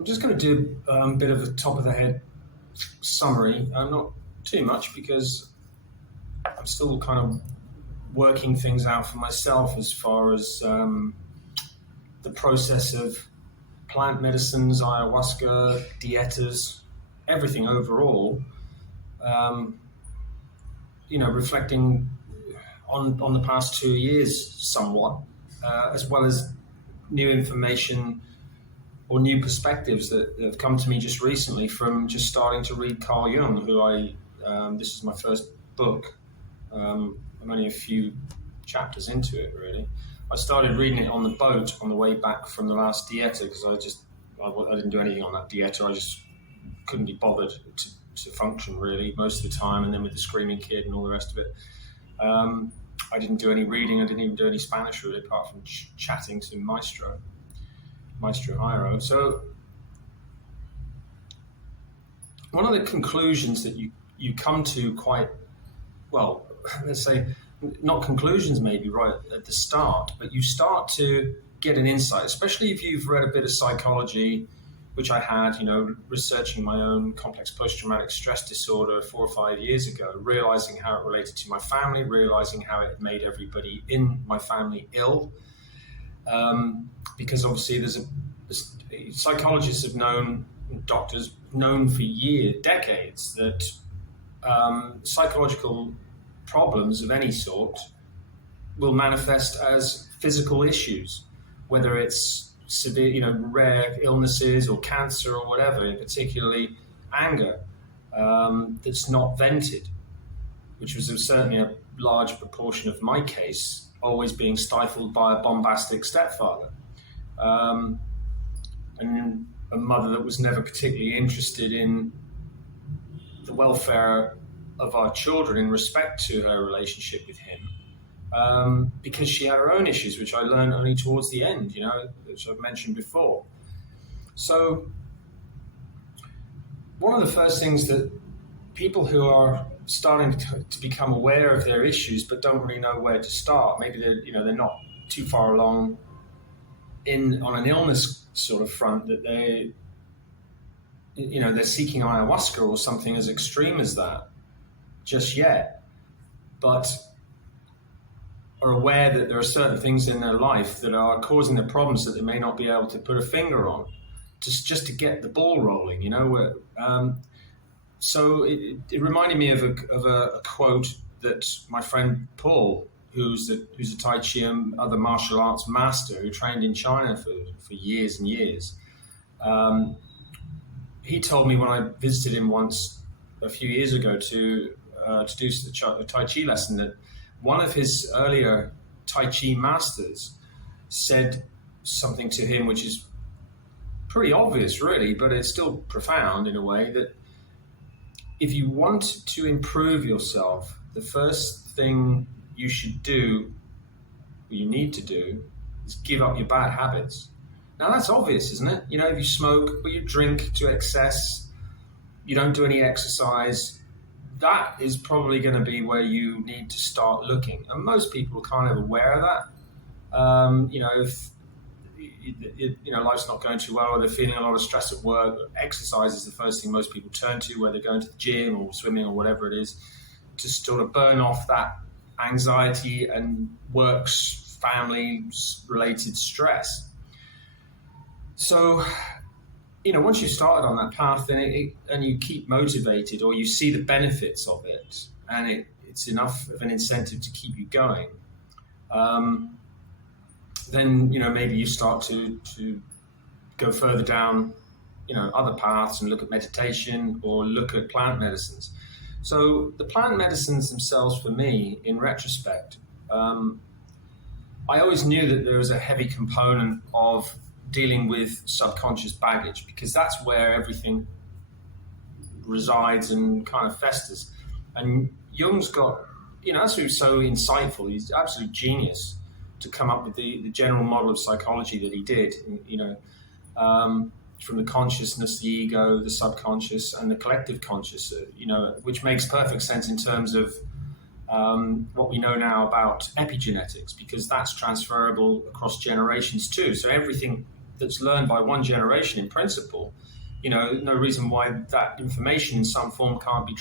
I'm just going to do a bit of a top of the head summary. Not too much because I'm still kind of working things out for myself as far as the process of plant medicines, ayahuasca, dietas, everything overall. Um, Reflecting on the past 2 years somewhat, as well as new information or new perspectives that have come to me just recently from just starting to read Carl Jung, this is my first book. I'm only a few chapters into it, really. I started reading it on the boat on the way back from the last dieta because I didn't do anything on that dieta. I just couldn't be bothered to function, really, most of the time, and then with the screaming kid and all the rest of it. I didn't do any reading. I didn't even do any Spanish, really, apart from chatting to Maestro Jairo. So one of the conclusions that you come to quite, well, let's say, not conclusions maybe right at the start, but you start to get an insight, especially if you've read a bit of psychology, which I had, researching my own complex post-traumatic stress disorder 4 or 5 years ago, realizing how it related to my family, realizing how it made everybody in my family ill. Because obviously psychologists have known, doctors known for decades, that psychological problems of any sort will manifest as physical issues, whether it's severe, rare illnesses or cancer or whatever, and particularly anger that's not vented, which was certainly a large proportion of my case, always being stifled by a bombastic stepfather, and a mother that was never particularly interested in the welfare of our children in respect to her relationship with him, because she had her own issues, which I learned only towards the end, which I've mentioned before. So one of the first things that people who are starting to become aware of their issues but don't really know where to start, maybe they're not too far along on an illness sort of front, that they're seeking ayahuasca or something as extreme as that just yet, but are aware that there are certain things in their life that are causing the problems that they may not be able to put a finger on, just to get the ball rolling, So it reminded me of a quote that my friend Paul, who's a Tai Chi and other martial arts master who trained in China for years and years. He told me when I visited him once a few years ago to do a Tai Chi lesson, that one of his earlier Tai Chi masters said something to him which is pretty obvious, really, but it's still profound in a way, that if you want to improve yourself, the first thing you should do, or you need to do, is give up your bad habits. Now that's obvious, isn't it? If you smoke or you drink to excess, you don't do any exercise, that is probably going to be where you need to start looking. And most people are kind of aware of that. If life's not going too well, or they're feeling a lot of stress at work, exercise is the first thing most people turn to, whether they're going to the gym or swimming or whatever it is, to sort of burn off that anxiety and works, family-related stress. So, once you've started on that path, and you keep motivated, or you see the benefits of it, and it's enough of an incentive to keep you going, then maybe you start to go further down other paths and look at meditation or look at plant medicines. So the plant medicines themselves, for me, in retrospect, I always knew that there was a heavy component of dealing with subconscious baggage, because that's where everything resides and kind of festers. And Jung's got, that's what's so insightful. He's an absolute genius to come up with the general model of psychology that he did, from the consciousness, the ego, the subconscious, and the collective conscious, which makes perfect sense in terms of what we know now about epigenetics, because that's transferable across generations too. So everything that's learned by one generation in principle, no reason why that information in some form can't be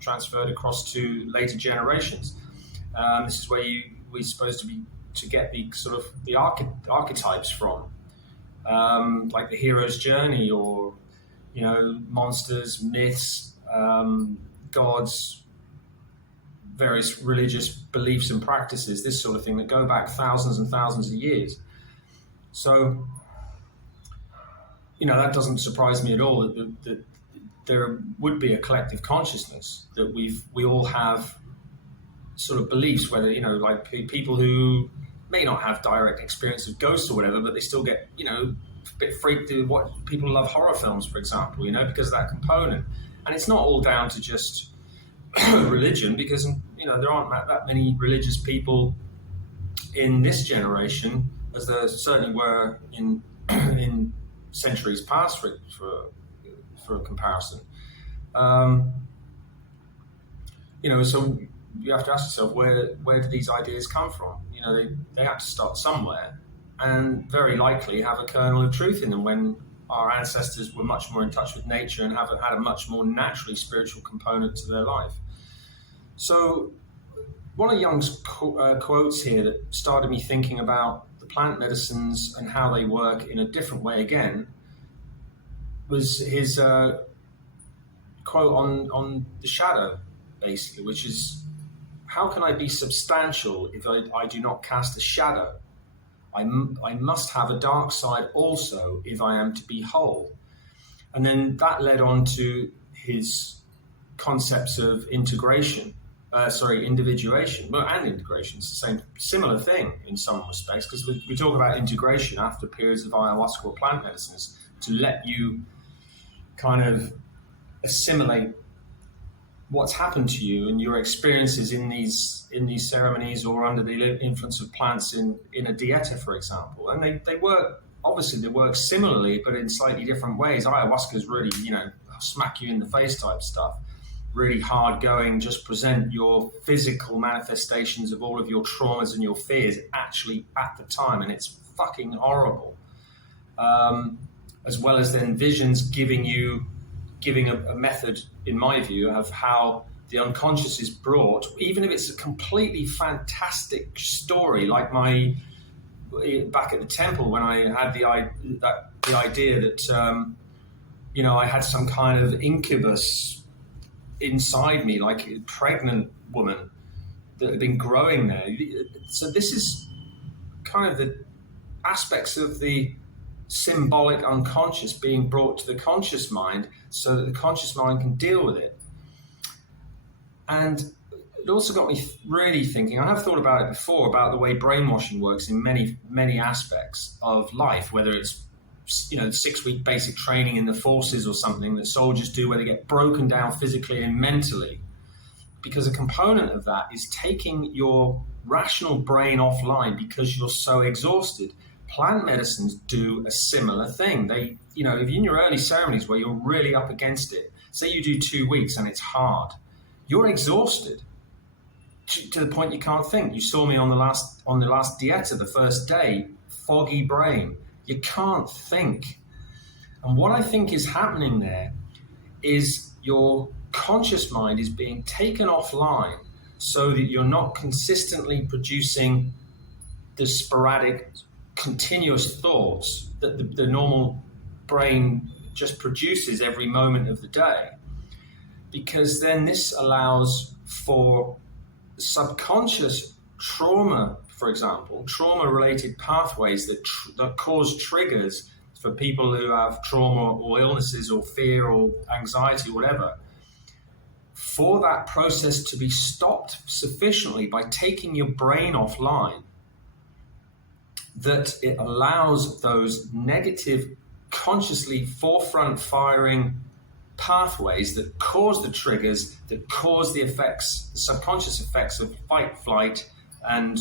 transferred across to later generations. This is where we're supposed to get the sort of the archetypes from, like the hero's journey, or monsters, myths, gods, various religious beliefs and practices, this sort of thing, that go back thousands and thousands of years. So, that doesn't surprise me at all that there would be a collective consciousness, that we all have sort of beliefs, whether, like people who may not have direct experience of ghosts or whatever, but they still get, a bit freaked with what people love horror films, for example, because of that component. And it's not all down to just religion, because, there aren't that many religious people in this generation as there certainly were in centuries past, for a comparison. So you have to ask yourself, where do these ideas come from? They have to start somewhere, and very likely have a kernel of truth in them when our ancestors were much more in touch with nature and had a much more naturally spiritual component to their life. So one of Jung's quotes here that started me thinking about the plant medicines and how they work in a different way again was his quote on the shadow, basically, which is, how can I be substantial if I do not cast a shadow? I must have a dark side also if I am to be whole. And then that led on to his concepts of individuation. Well, and integration. It's the similar thing in some respects, because we talk about integration after periods of ayahuasca or plant medicines to let you kind of assimilate what's happened to you and your experiences in these ceremonies or under the influence of plants in a dieta, for example. And they work similarly, but in slightly different ways. Ayahuasca is really, smack you in the face type stuff. Really hard going, just present your physical manifestations of all of your traumas and your fears actually at the time, and it's fucking horrible. As well as then visions giving a method, in my view, of how the unconscious is brought, even if it's a completely fantastic story, like back at the temple when I had the idea that I had some kind of incubus inside me, like a pregnant woman that had been growing there. So this is kind of the aspects of the symbolic unconscious being brought to the conscious mind so that the conscious mind can deal with it. And it also got me really thinking, I have thought about it before, about the way brainwashing works in many, many aspects of life, whether it's 6-week basic training in the forces or something that soldiers do, where they get broken down physically and mentally, because a component of that is taking your rational brain offline because you're so exhausted. Plant medicines do a similar thing. They, if you're in your early ceremonies where you're really up against it, say you do 2 weeks and it's hard, you're exhausted to the point you can't think. You saw me on the last dieta, the first day, foggy brain. You can't think. And what I think is happening there is your conscious mind is being taken offline so that you're not consistently producing the sporadic, continuous thoughts that the normal brain just produces every moment of the day. Because then this allows for subconscious trauma, for example, trauma-related pathways that cause triggers for people who have trauma or illnesses or fear or anxiety or whatever, for that process to be stopped sufficiently by taking your brain offline, that it allows those negative, consciously forefront firing pathways that cause the triggers, that cause the effects, the subconscious effects of fight, flight, and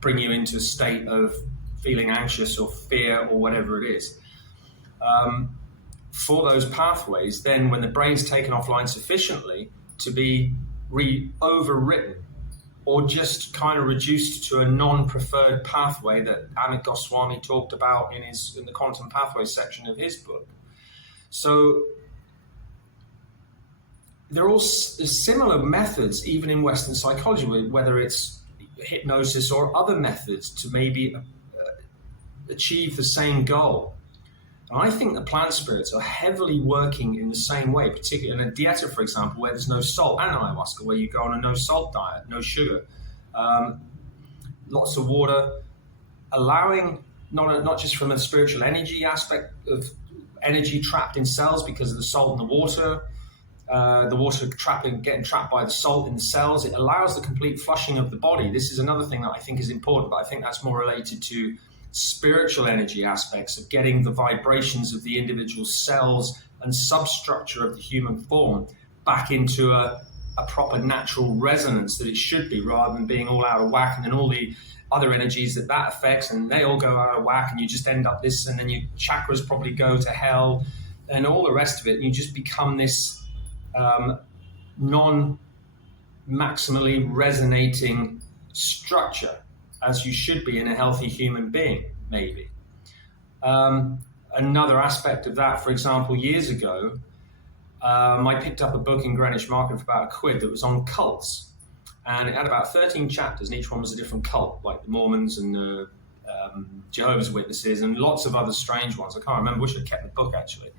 bring you into a state of feeling anxious or fear or whatever it is. For those pathways, then when the brain's taken offline sufficiently to be overwritten or just kind of reduced to a non-preferred pathway that Amit Goswami talked about in the quantum pathway section of his book. So there's similar methods even in Western psychology, whether it's hypnosis or other methods to maybe achieve the same goal. And I think the plant spirits are heavily working in the same way, particularly in a dieta, for example, where there's no salt, and ayahuasca, where you go on a no salt diet, no sugar, lots of water, allowing not just from a spiritual energy aspect of energy trapped in cells because of the salt in the water getting trapped by the salt in the cells. It allows the complete flushing of the body. This is another thing that I think is important, but I think that's more related to spiritual energy aspects of getting the vibrations of the individual cells and substructure of the human form back into a proper natural resonance that it should be, rather than being all out of whack, and then all the other energies that affects, and they all go out of whack, and you just end up this, and then your chakras probably go to hell and all the rest of it, and you just become this non-maximally resonating structure, as you should be in a healthy human being, maybe. Another aspect of that, for example, years ago, I picked up a book in Greenwich Market for about £1 that was on cults. And it had about 13 chapters, and each one was a different cult, like the Mormons and the Jehovah's Witnesses and lots of other strange ones. I can't remember which had kept the book, actually,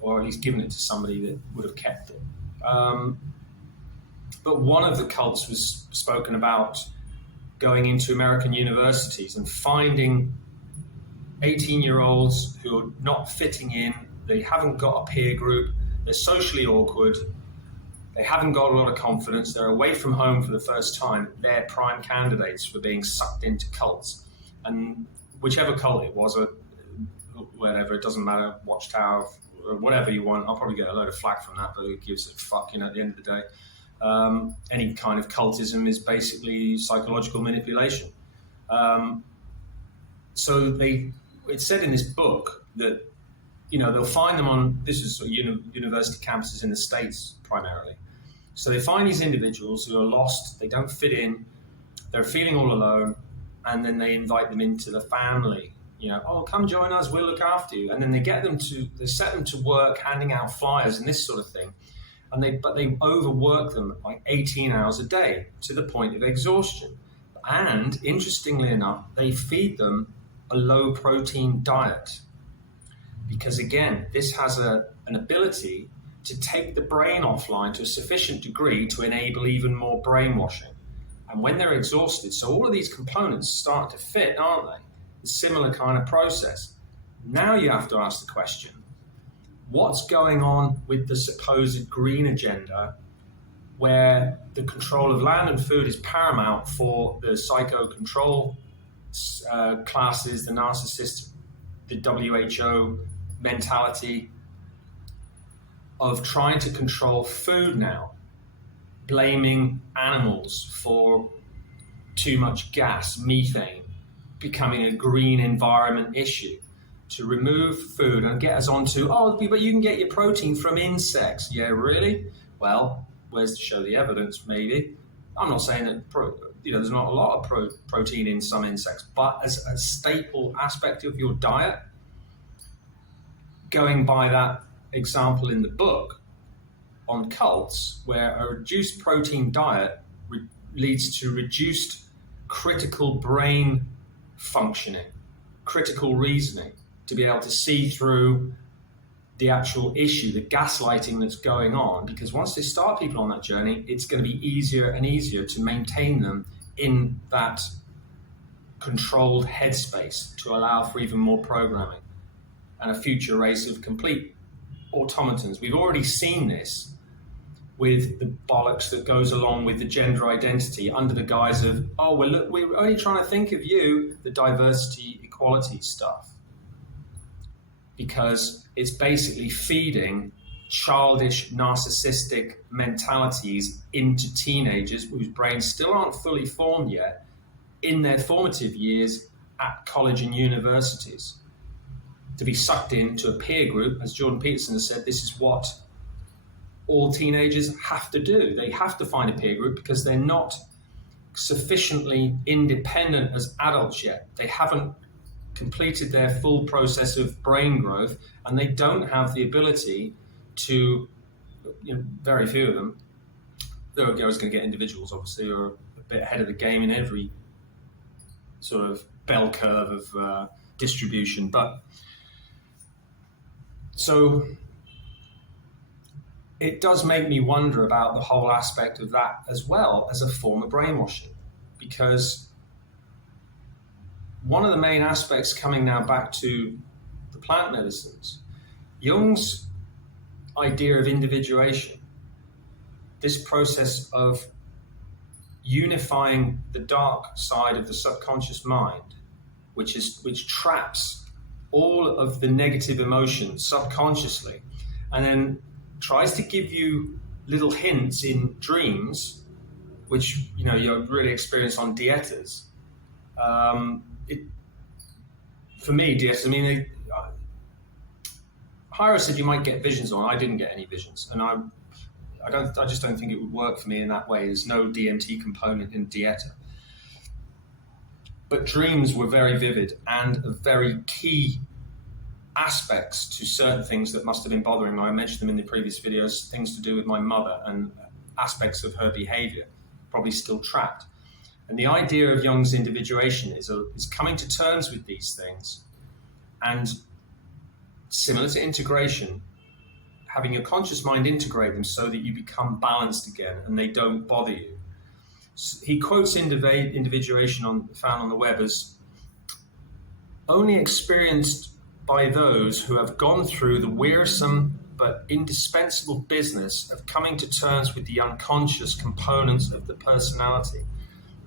or at least given it to somebody that would have kept it. But one of the cults was spoken about going into American universities and finding 18-year-olds who are not fitting in. They haven't got a peer group. They're socially awkward. They haven't got a lot of confidence. They're away from home for the first time. They're prime candidates for being sucked into cults. And whichever cult it was, or whatever, it doesn't matter, Watchtower, or whatever you want. I'll probably get a load of flack from that, but it gives a fuck, at the end of the day. Any kind of cultism is basically psychological manipulation. So it said in this book that, they'll find them on, this is sort of university campuses in the States primarily. So they find these individuals who are lost, they don't fit in, they're feeling all alone, and then they invite them into the family. Oh, come join us, we'll look after you. And then they set them to work handing out flyers and this sort of thing. But they overwork them like 18 hours a day to the point of exhaustion. And interestingly enough, they feed them a low protein diet. Because again, this has an ability to take the brain offline to a sufficient degree to enable even more brainwashing. And when they're exhausted, so all of these components start to fit, aren't they? A similar kind of process. Now you have to ask the question, what's going on with the supposed green agenda, where the control of land and food is paramount for the psycho-control classes, the narcissists, the WHO mentality of trying to control food now, blaming animals for too much gas, methane, becoming a green environment issue, to remove food and get us onto, but you can get your protein from insects. Yeah, really? Well, where's to show the evidence, maybe? I'm not saying that there's not a lot of protein in some insects, but as a staple aspect of your diet, going by that example in the book on cults, where a reduced protein diet leads to reduced critical brain functioning, critical reasoning, to be able to see through the actual issue, the gaslighting that's going on, because once they start people on that journey, it's going to be easier and easier to maintain them in that controlled headspace to allow for even more programming and a future race of complete automatons. We've already seen this with the bollocks that goes along with the gender identity under the guise of, we're only trying to think of you, the diversity, equality stuff. Because it's basically feeding childish, narcissistic mentalities into teenagers whose brains still aren't fully formed yet in their formative years at college and universities. To be sucked into a peer group, as Jordan Peterson has said, this is what all teenagers have to do. They have to find a peer group because they're not sufficiently independent as adults yet. They haven't completed their full process of brain growth, and they don't have the ability to, very few of them, there are always going to get individuals, obviously, who are a bit ahead of the game in every sort of bell curve of distribution. But so it does make me wonder about the whole aspect of that as well as a form of brainwashing, because one of the main aspects, coming now back to the plant medicines, Jung's idea of individuation, this process of unifying the dark side of the subconscious mind, which traps all of the negative emotions subconsciously, and then tries to give you little hints in dreams, which you'll really experience on dietas. For me, dietas, Hira said you might get visions on. I didn't get any visions, and I just don't think it would work for me in that way. There's no DMT component in dieta. But dreams were very vivid and very key aspects to certain things that must have been bothering me. I mentioned them in the previous videos, things to do with my mother and aspects of her behavior, probably still trapped. And the idea of Jung's individuation is coming to terms with these things, and similar to integration, having your conscious mind integrate them so that you become balanced again and they don't bother you. So he quotes individuation found on the web as only experienced by those who have gone through the wearisome but indispensable business of coming to terms with the unconscious components of the personality.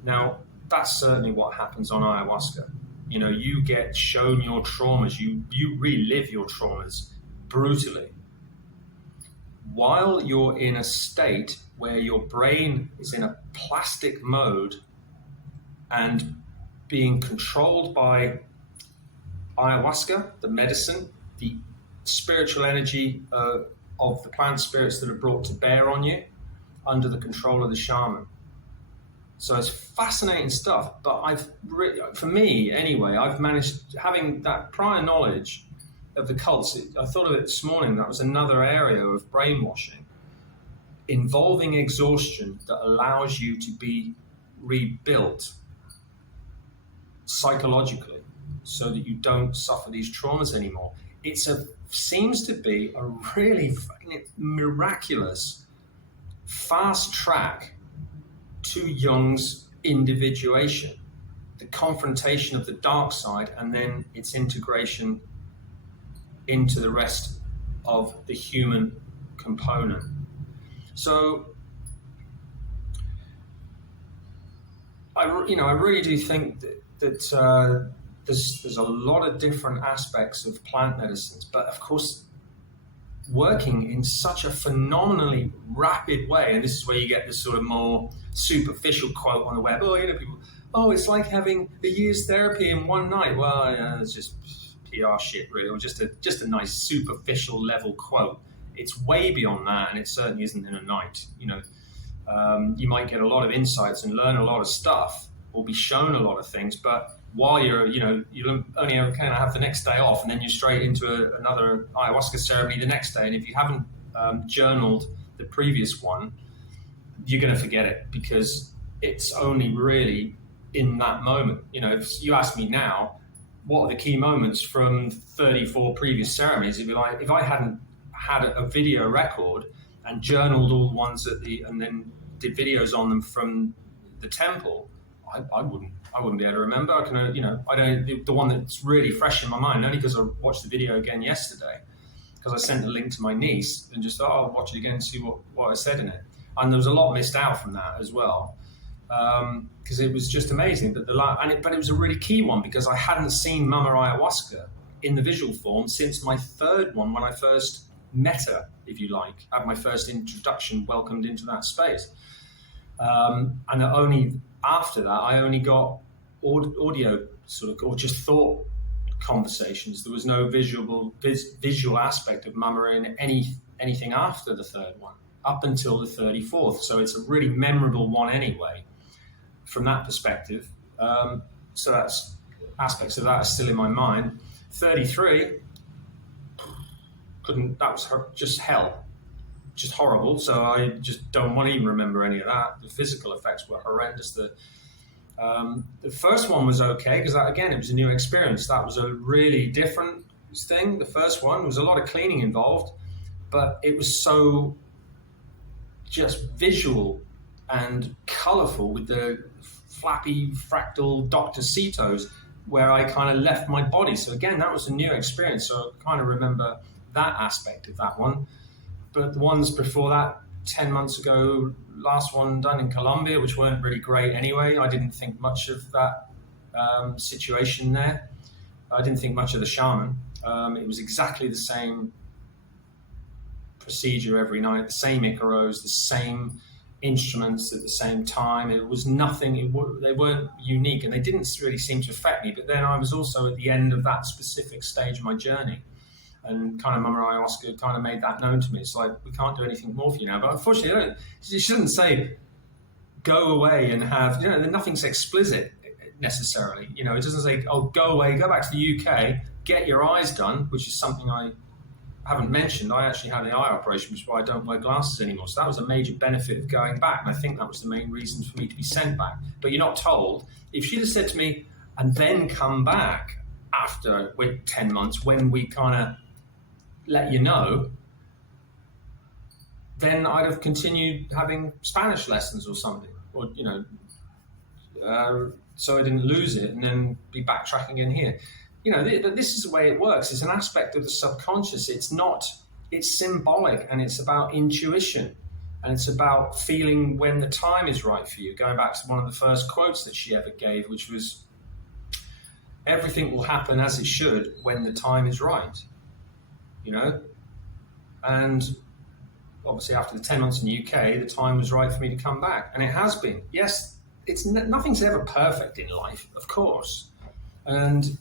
Now, that's certainly what happens on ayahuasca. You get shown your traumas, you relive your traumas brutally, while you're in a state where your brain is in a plastic mode and being controlled by ayahuasca, the medicine, the spiritual energy of the plant spirits that are brought to bear on you under the control of the shaman. So it's fascinating stuff, but for me anyway, I've managed, having that prior knowledge of the cults, I thought of it this morning, that was another area of brainwashing, involving exhaustion that allows you to be rebuilt psychologically so that you don't suffer these traumas anymore. Seems to be a really miraculous fast track to Jung's individuation, the confrontation of the dark side and then its integration into the rest of the human component. So I really do think that there's a lot of different aspects of plant medicines, but of course working in such a phenomenally rapid way, and this is where you get this sort of more superficial quote on the web. People, it's like having a year's therapy in one night. Well, yeah, it's just PR shit, really, or just a nice superficial level quote. It's way beyond that, and it certainly isn't in a night. You might get a lot of insights and learn a lot of stuff, or be shown a lot of things, but while you'll only ever kind of have the next day off, and then you're straight into another ayahuasca ceremony the next day. And if you haven't journaled the previous one, you're going to forget it, because it's only really in that moment. If you ask me now, what are the key moments from 34 previous ceremonies? It'd be like, if I hadn't had a video record and journaled all the ones and then did videos on them from the temple, I wouldn't be able to remember. I can, the one that's really fresh in my mind, only because I watched the video again yesterday, because I sent a link to my niece and just thought, I'll watch it again and see what I said in it. And there was a lot missed out from that as well, because it was just amazing. But it was a really key one, because I hadn't seen Mama Ayahuasca in the visual form since my third one, when I first met her, if you like, at my first introduction, welcomed into that space. And only after that, I only got audio or just thought conversations. There was no visual aspect of Mama in anything after the third one, up until the 34th. So it's a really memorable one anyway. from that perspective. So that's aspects of that are still in my mind. 33, that was just hell, just horrible. So I just don't want to even remember any of that. The physical effects were horrendous. The first one was okay because, again, it was a new experience. That was a really different thing. The first one, there was a lot of cleaning involved, but it was so just visual and colourful with the flappy fractal Dr. Cetos, where I kind of left my body. So again, that was a new experience. So I kind of remember that aspect of that one. But the ones before that, 10 months ago, last one done in Colombia, which weren't really great anyway. I didn't think much of that situation there. I didn't think much of the shaman. It was exactly the same procedure every night, the same Icaros, the same instruments at the same time. It was nothing, they weren't unique, and they didn't really seem to affect me. But then I was also at the end of that specific stage of my journey, and kind of Mama Ayahuasca kind of made that known to me. It's like, we can't do anything more for you now. But unfortunately, you shouldn't say go away and have, nothing's explicit necessarily. It doesn't say, oh, go away, go back to the UK, get your eyes done, which is something I haven't mentioned. I actually had an eye operation, which is why I don't wear glasses anymore. So that was a major benefit of going back. And I think that was the main reason for me to be sent back. But you're not told. If she'd have said to me, and then come back after 10 months when we kind of let you know, then I'd have continued having Spanish lessons or something, or, so I didn't lose it and then be backtracking in here. This is the way it works. It's an aspect of the subconscious. It's symbolic, and it's about intuition, and it's about feeling when the time is right for you. Going back to one of the first quotes that she ever gave, which was, everything will happen as it should when the time is right, and obviously after the 10 months in the UK, the time was right for me to come back, and it has been. Yes, nothing's ever perfect in life, of course, and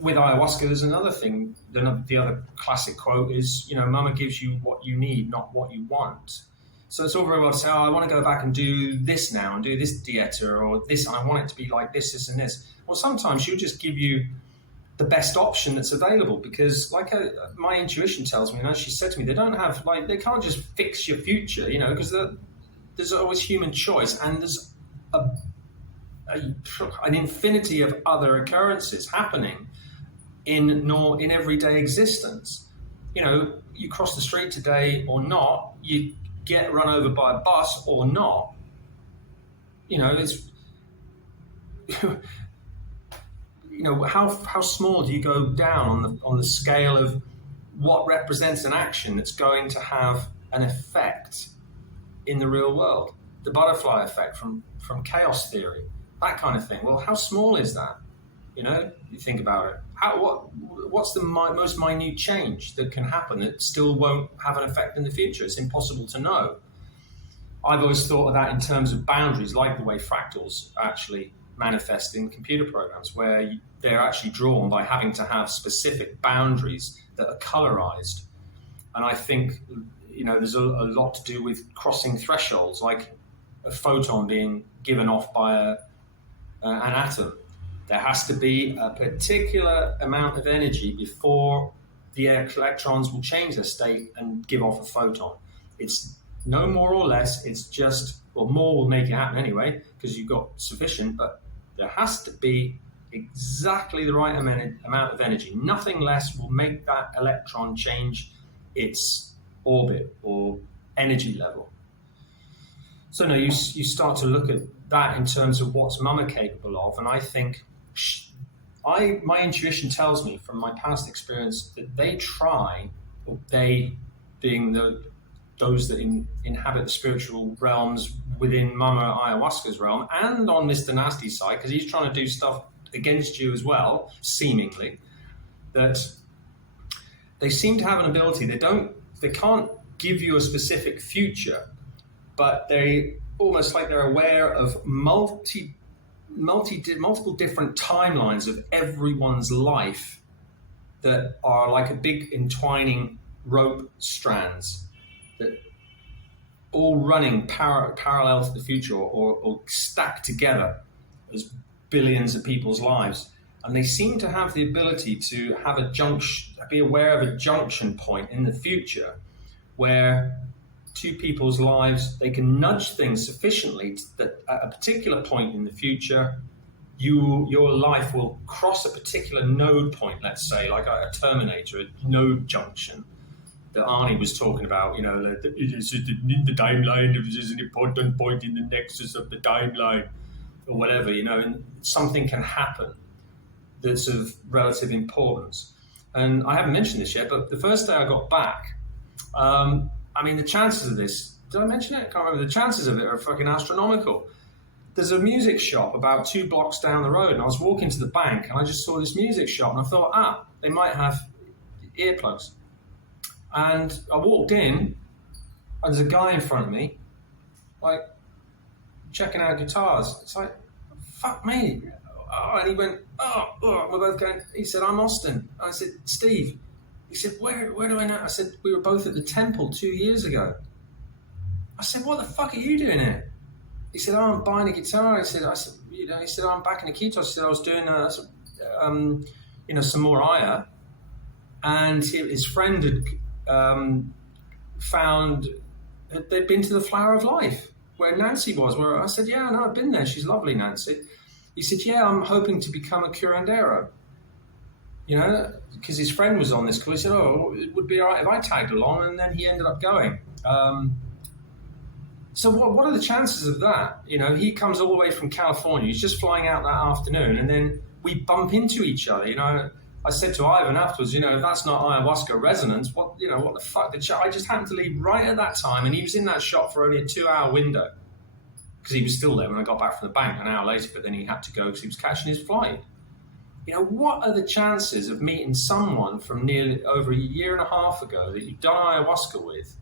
with ayahuasca, there's another thing. The other classic quote is, Mama gives you what you need, not what you want. So it's all very well to say, oh, I want to go back and do this now and do this dieta or this, and I want it to be like this, this, and this. Well, sometimes she'll just give you the best option that's available, because my intuition tells me, and as she said to me, they can't just fix your future, because there's always human choice, and there's an infinity of other occurrences happening in everyday existence. You cross the street today or not, you get run over by a bus or not. It's how small do you go down on the scale of what represents an action that's going to have an effect in the real world? The butterfly effect from chaos theory, that kind of thing. Well, how small is that? You think about it. What's the most minute change that can happen that still won't have an effect in the future? It's impossible to know. I've always thought of that in terms of boundaries, like the way fractals actually manifest in computer programs, where they're actually drawn by having to have specific boundaries that are colorized. And I think, there's a lot to do with crossing thresholds, like a photon being given off by an atom. There has to be a particular amount of energy before the electrons will change their state and give off a photon. It's no more or less. It's just, more will make it happen anyway, because you've got sufficient, but there has to be exactly the right amount of energy. Nothing less will make that electron change its orbit or energy level. So no, you start to look at that in terms of what's Mama capable of, and I think my intuition tells me from my past experience that they try, or they being those that inhabit the spiritual realms within Mama Ayahuasca's realm, and on Mr. Nasty's side, because he's trying to do stuff against you as well, seemingly, that they seem to have an ability. They can't give you a specific future, but they almost like they're aware of multiple different timelines of everyone's life that are like a big entwining rope strands that all running parallel to the future, or stacked together as billions of people's lives. And they seem to have the ability to have a junction, be aware of a junction point in the future where two people's lives, they can nudge things sufficiently that at a particular point in the future, your life will cross a particular node point, let's say, like a terminator, a node junction that Arnie was talking about, you know, the timeline, it is an important point in the nexus of the timeline, or whatever, you know, and something can happen that's of relative importance. And I haven't mentioned this yet, but the first day I got back, I mean, the chances of this, did I mention it? I can't remember. The chances of it are fucking astronomical. There's a music shop about 2 blocks down the road, and I was walking to the bank, and I just saw this music shop, and I thought, they might have earplugs. And I walked in, and there's a guy in front of me, like, checking out guitars. It's like, fuck me. Oh, and he went, we're both going, he said, I'm Austin. I said, Steve. He said, where do I know? I said, we were both at the Temple 2 years ago. I said, what the fuck are you doing here? He said, I'm buying a guitar. He said, I'm back in the Ketos. He said, I was doing, some more Aya. And his friend had found, they'd been to the Flower of Life, where Nancy was. Where I said, yeah, no, I've been there. She's lovely, Nancy. He said, yeah, I'm hoping to become a curandero. You know, because his friend was on this call. He said, it would be all right if I tagged along, and then he ended up going. So what are the chances of that? You know, he comes all the way from California. He's just flying out that afternoon, and then we bump into each other. You know, I said to Ivan afterwards, you know, if that's not ayahuasca resonance, what the fuck? I just happened to leave right at that time, and he was in that shop for only a 2-hour window because he was still there when I got back from the bank an hour later, but then he had to go because he was catching his flight. You know, what are the chances of meeting someone from nearly over a year and a half ago that you've done ayahuasca with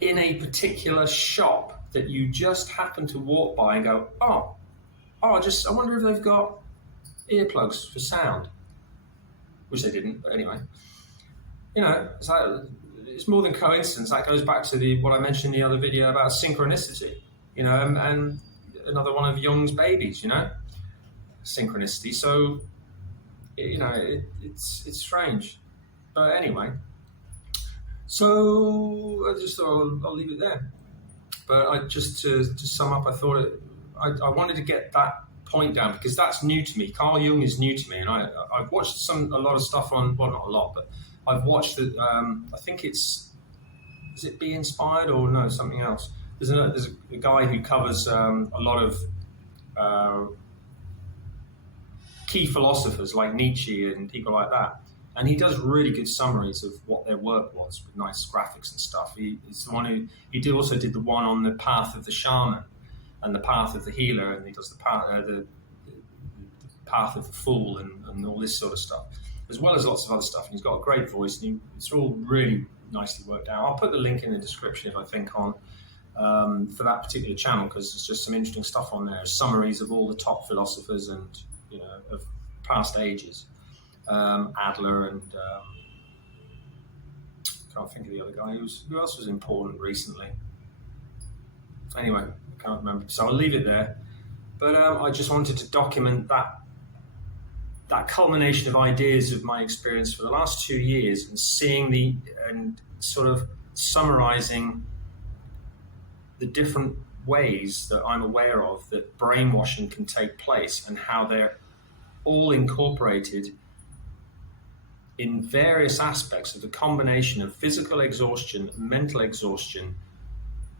in a particular shop that you just happen to walk by and go, I wonder if they've got earplugs for sound, which they didn't, but anyway. You know, it's more than coincidence. That goes back to what I mentioned in the other video about synchronicity, you know, and another one of Jung's babies, you know, synchronicity. So, you know, it's strange. But anyway, so I just thought I'll leave it there. But just to sum up, I thought I wanted to get that point down because that's new to me. Carl Jung is new to me, and I've watched a lot of stuff on, well, not a lot, but I've watched it. I think is it Be Inspired or no, something else. There's a guy who covers a lot of key philosophers like Nietzsche and people like that. And he does really good summaries of what their work was with nice graphics and stuff. He's the one who also did the one on the path of the shaman and the path of the healer, and he does the path of the fool and all this sort of stuff, as well as lots of other stuff. And he's got a great voice, and it's all really nicely worked out. I'll put the link in the description if I think on for that particular channel, because there's just some interesting stuff on there, summaries of all the top philosophers and, you know, of past ages. Adler and can't think of the other guy. Who else was important recently? Anyway, I can't remember. So I'll leave it there. But I just wanted to document that culmination of ideas of my experience for the last 2 years, and seeing and sort of summarizing the different ways that I'm aware of that brainwashing can take place, and how they're all incorporated in various aspects of the combination of physical exhaustion, mental exhaustion,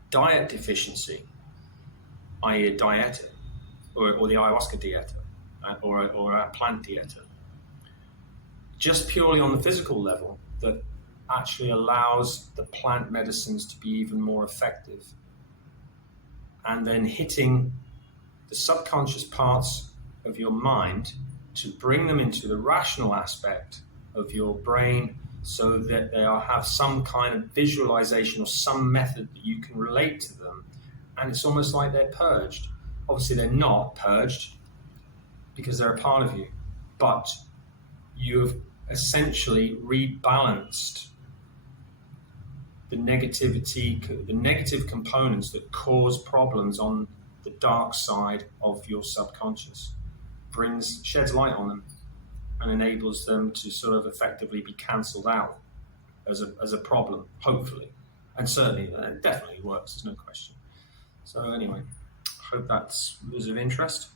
diet deficiency, i.e. a dieta, or the ayahuasca dieta, or a plant dieta, just purely on the physical level, that actually allows the plant medicines to be even more effective, and then hitting the subconscious parts of your mind to bring them into the rational aspect of your brain, so that they have some kind of visualization or some method that you can relate to them, and it's almost like they're purged. Obviously they're not purged because they're a part of you, but you've essentially rebalanced the negative components that cause problems on the dark side of your subconscious, sheds light on them and enables them to sort of effectively be cancelled out as a problem, hopefully. And certainly, it definitely works, there's no question. So anyway, hope that was of interest.